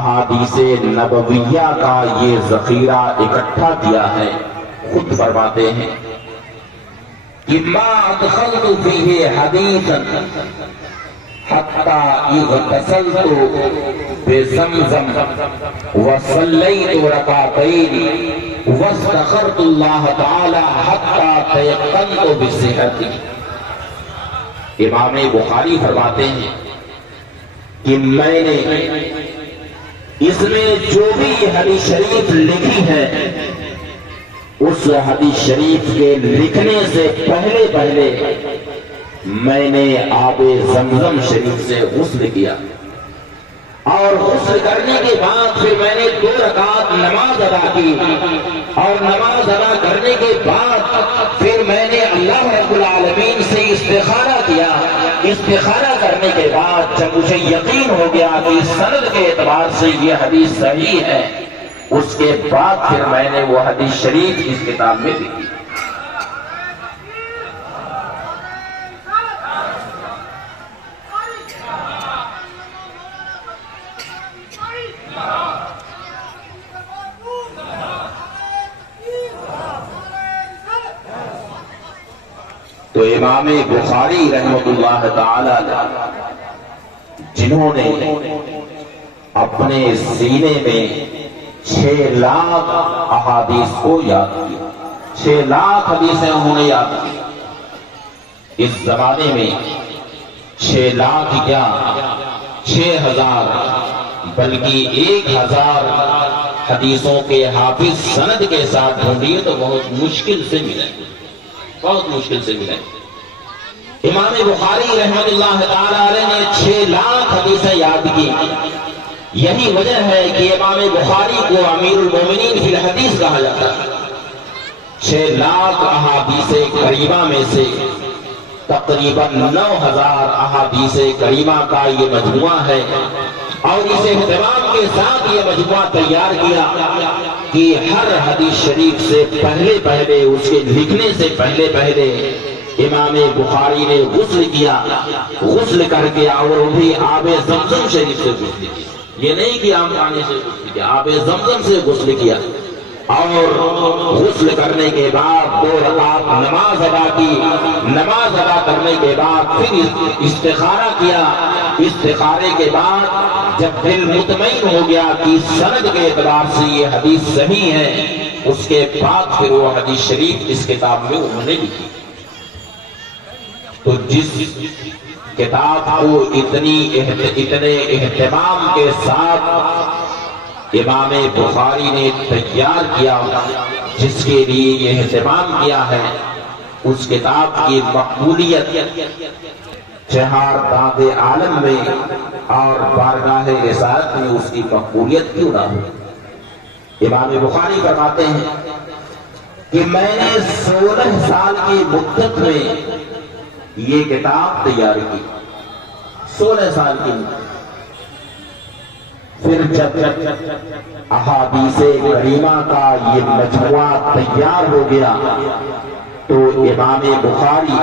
احادیث نبویہ کا یہ ذخیرہ اکٹھا کیا ہے. خود فرماتے ہیں کہ ما ادخلت فیہ حدیثا حتی اغتسلت بزمزم وصلیت رکعتین واستخرت اللہ تعالی حتی تیقنت بصحتی. امام بخاری فرماتے ہیں کہ میں نے اس میں جو بھی حدیث شریف لکھی ہے اس حدیث شریف کے لکھنے سے پہلے میں نے آب زمزم شریف سے غسل کیا اور غسل کرنے کے بعد پھر میں نے 2 رکعت نماز ادا کی اور نماز ادا کرنے کے بعد پھر میں نے اللہ رب العالمین سے استخارہ کیا. استخارہ کرنے کے بعد جب مجھے یقین ہو گیا کہ سند کے اعتبار سے یہ حدیث صحیح ہے اس کے بعد پھر میں نے وہ حدیث شریف اس کتاب میں لکھی. تو امام بخاری رحمۃ اللہ تعالی جنہوں نے اپنے سینے میں 6 لاکھ احادیث کو یاد کیا، 6 لاکھ حدیثیں انہوں نے یاد کی. اس زمانے میں 6 لاکھ کیا 6,000 بلکہ 1,000 حدیثوں کے حافظ سند کے ساتھ ڈھونڈیے تو بہت مشکل سے ملے، بہت مشکل سے ملے. امام بخاری رحمۃ اللہ تعالی علیہ نے 6 لاکھ حدیثیں یاد کی. یہی وجہ ہے کہ امام بخاری کو امیر المومنین فی الحدیث کہا جاتا ہے. 6 لاکھ احادیث کریمہ میں سے تقریباً 9,000 احادیث کریمہ کا یہ مجموعہ ہے اور اس اہتمام کے ساتھ یہ مجموعہ تیار کیا کہ ہر حدیث شریف سے پہلے اس کے لکھنے سے پہلے امام بخاری نے غسل کیا. غسل کر کے اور وہ بھی آب زمزم شریف سے غسل کیا. یہ نہیں کہ عام پانی سے غسل کیا، آب زمزم سے غسل کیا اور غسل کرنے کے بعد 2 رکعت نماز ادا کی. نماز ادا کرنے کے بعد پھر استخارہ کیا. استخارے کے بعد جب دل مطمئن ہو گیا کہ سند کے اعتبار سے یہ حدیث صحیح ہے اس کے بعد پھر وہ حدیث شریف اس کتاب میں انہوں نے لکھی. تو جس کتاب کو اتنے اہتمام کے ساتھ امام بخاری نے تیار کیا، جس کے لیے یہ اہتمام کیا ہے، اس کتاب کی مقبولیت چہار داد عالم میں اور بارگاہ رسالت میں اس کی مقبولیت کیوں نہ ہو. امام بخاری فرماتے ہیں کہ میں نے 16 سال کی مدت میں یہ کتاب تیار کی. 16 سال کی مدت. پھر جب احادیث کریمہ کا یہ مجموعہ تیار ہو گیا تو امام بخاری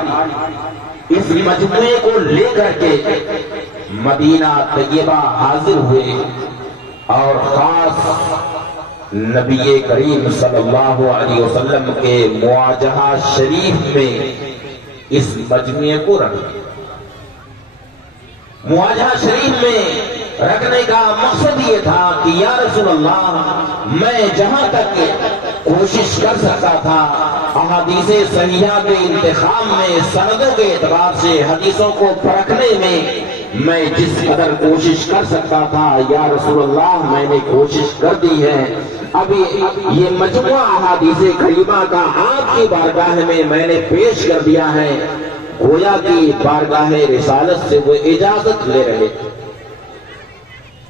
اس مجموعے کو لے کر کے مدینہ طیبہ حاضر ہوئے اور خاص نبی کریم صلی اللہ علیہ وسلم کے مواجہہ شریف میں اس مجموعے کو رکھے. مواجہہ شریف میں رکھنے کا مقصد یہ تھا کہ یا رسول اللہ میں جہاں تک کوشش کر سکتا تھا احادیث صحیحہ کے انتخاب میں، سندوں کے اعتبار سے حدیثوں کو پرکھنے میں جس قدر کوشش کر سکتا تھا یا رسول اللہ میں نے کوشش کر دی ہے. ابھی یہ مجموعہ احادیث کریمہ کا آپ کی بارگاہ میں نے پیش کر دیا ہے. گویا کی بارگاہ رسالت سے وہ اجازت لے رہے تھے.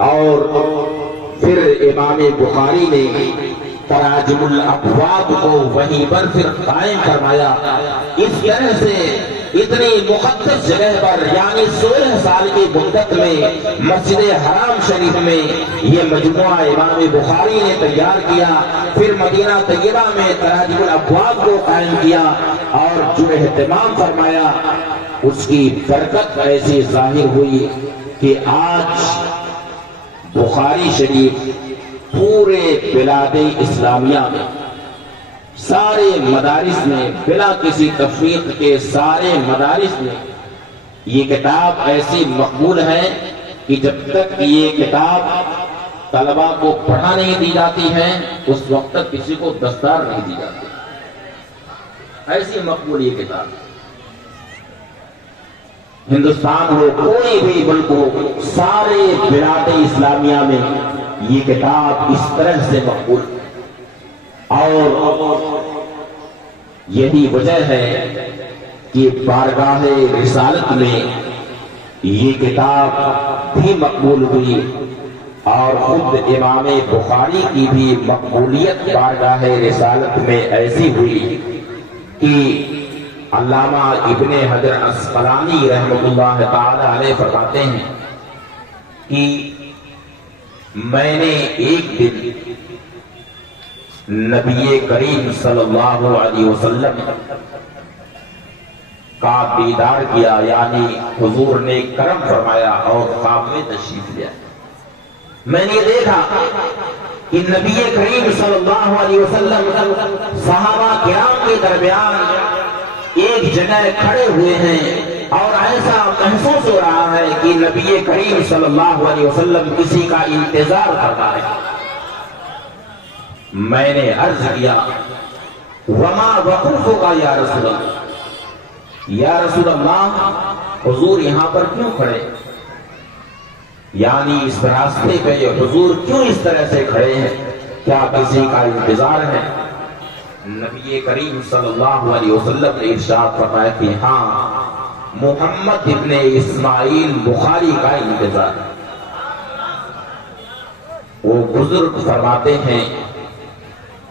اور پھر امام بخاری نے تراجم الابواب کو وہیں پر پھر قائم فرمایا. اس طرح سے اتنی مقدس جگہ پر یعنی 16 سال کی مدت میں مسجد حرام شریف میں یہ مجموعہ امام بخاری نے تیار کیا. پھر مدینہ طیبہ میں تراجم الابواب کو قائم کیا اور جو اہتمام فرمایا اس کی برکت ایسی ظاہر ہوئی کہ آج بخاری شریف پورے بلاد اسلامیہ میں سارے مدارس میں بلا کسی تفریق کے سارے مدارس میں یہ کتاب ایسی مقبول ہے کہ جب تک یہ کتاب طلبہ کو پڑھا نہیں دی جاتی ہے اس وقت تک کسی کو دستار نہیں دی جاتی، ایسی مقبول یہ کتاب۔ ہندوستان ہو کوئی بھی ملک ہو، سارے بلاد اسلامیہ میں یہ کتاب اس طرح سے مقبول، اور یہی وجہ ہے کہ بارگاہ رسالت میں یہ کتاب بھی مقبول ہوئی، اور خود امام بخاری کی بھی مقبولیت بارگاہ رسالت میں ایسی ہوئی کہ علامہ ابن حجر عسقلانی رحمۃ اللہ تعالی علیہ فرماتے ہیں کہ میں نے ایک دن نبی کریم صلی اللہ علیہ وسلم کا دیدار کیا، یعنی حضور نے کرم فرمایا اور خواب میں تشریف لیا۔ میں نے دیکھا کہ نبی کریم صلی اللہ علیہ وسلم صحابہ کرام کے درمیان ایک جگہ کھڑے ہوئے ہیں، اور ایسا محسوس ہو رہا ہے کہ نبی کریم صلی اللہ علیہ وسلم کسی کا انتظار کر رہا ہے۔ میں نے عرض کیا وما وقوفک یا رسول اللہ، یا رسول اللہ حضور یہاں پر کیوں کھڑے، یعنی اس راستے پہ حضور کیوں اس طرح سے کھڑے ہیں، کیا کسی کا انتظار ہے؟ نبی کریم صلی اللہ علیہ وسلم نے ارشاد فرمایا کہ ہاں، محمد ابن اسماعیل بخاری کا انتظار ہے۔ وہ بزرگ فرماتے ہیں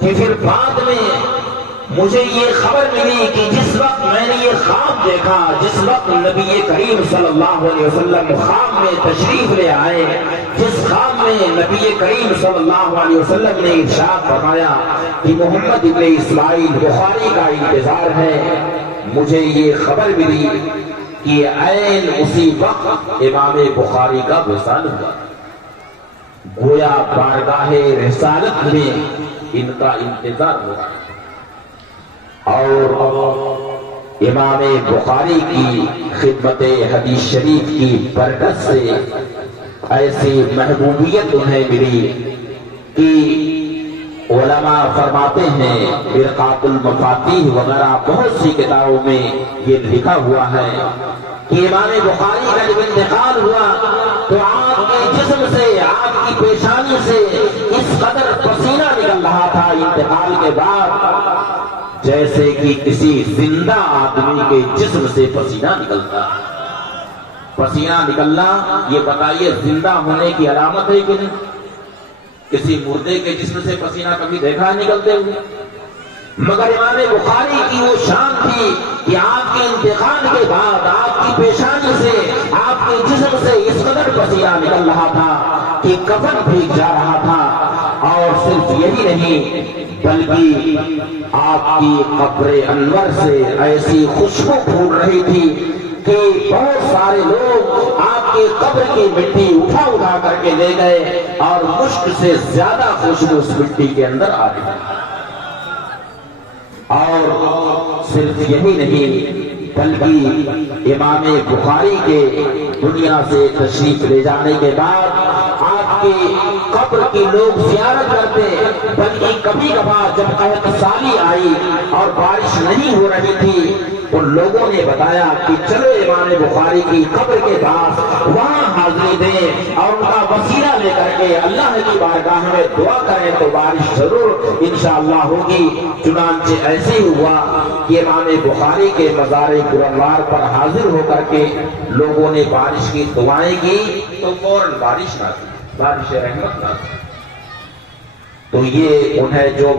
کہ پھر بعد میں مجھے یہ خبر ملی کہ جس وقت میں نے یہ خواب دیکھا، جس وقت نبی کریم صلی اللہ علیہ وسلم خواب میں تشریف لے آئے، جس خواب میں نبی کریم صلی اللہ علیہ وسلم نے ارشاد فرمایا کہ محمد ابن اسماعیل بخاری کا انتظار ہے، مجھے یہ خبر ملی کہ عین اسی وقت امام بخاری کا وصال ہوا۔ گویا بارگاہ رسالت میں ان کا انتظار ہوا، اور امام بخاری کی خدمت حدیث شریف کی برکت سے ایسی محبوبیت انہیں ملی کہ علماء فرماتے ہیں، مرقات المفاتیح وغیرہ بہت سی کتابوں میں یہ لکھا ہوا ہے کہ امام بخاری کا جب انتقال ہوا تو آپ کے جسم سے، آپ کی پیشانی سے اس قدر پسینہ نکل رہا تھا انتقال کے بعد، جیسے کہ کسی زندہ آدمی کے جسم سے پسینہ نکلتا۔ پسینہ نکلنا یہ بتائیے زندہ ہونے کی علامت ہے کہ نہیں؟ کسی مردے کے جسم سے پسینہ کبھی دیکھا نکلتے ہوئے؟ مگر امام بخاری کی وہ شان تھی کہ آپ کے انتقال کے بعد آپ کی پیشانی سے، آپ کے جسم سے اس قدر پسینہ نکل رہا تھا کہ کفن بھیگ جا رہا تھا۔ اور صرف یہی نہیں بلکہ آپ کی قبر انور سے ایسی خوشبو پھوٹ رہی تھی کہ بہت سارے لوگ آپ کی قبر کی مٹی اٹھا کر کے لے گئے، اور مشک سے زیادہ خوشبو اس مٹی کے اندر آ رہی ہے۔ اور صرف یہی نہیں بلکہ امام بخاری کے دنیا سے تشریف لے جانے کے بعد آپ کی قبر کی لوگ زیارت کرتے، بلکہ کبھی کبھار جب قحط سالی آئی اور بارش نہیں ہو رہی تھی تو لوگوں نے بتایا کہ چلو امام بخاری کی قبر کے پاس وہاں حاضری دیں اور ان کا وسیلہ لے کر کے اللہ کی بارگاہ میں دعا کریں تو بارش ضرور انشاءاللہ ہوگی۔ چنانچہ ایسے ہی ہوا کہ امام بخاری کے مزار گرنوار پر حاضر ہو کر کے لوگوں نے بارش کی دعائیں کی تو فوراً بارش نہ تھی، بارش رحمت نہ تھی۔ تو یہ انہیں جو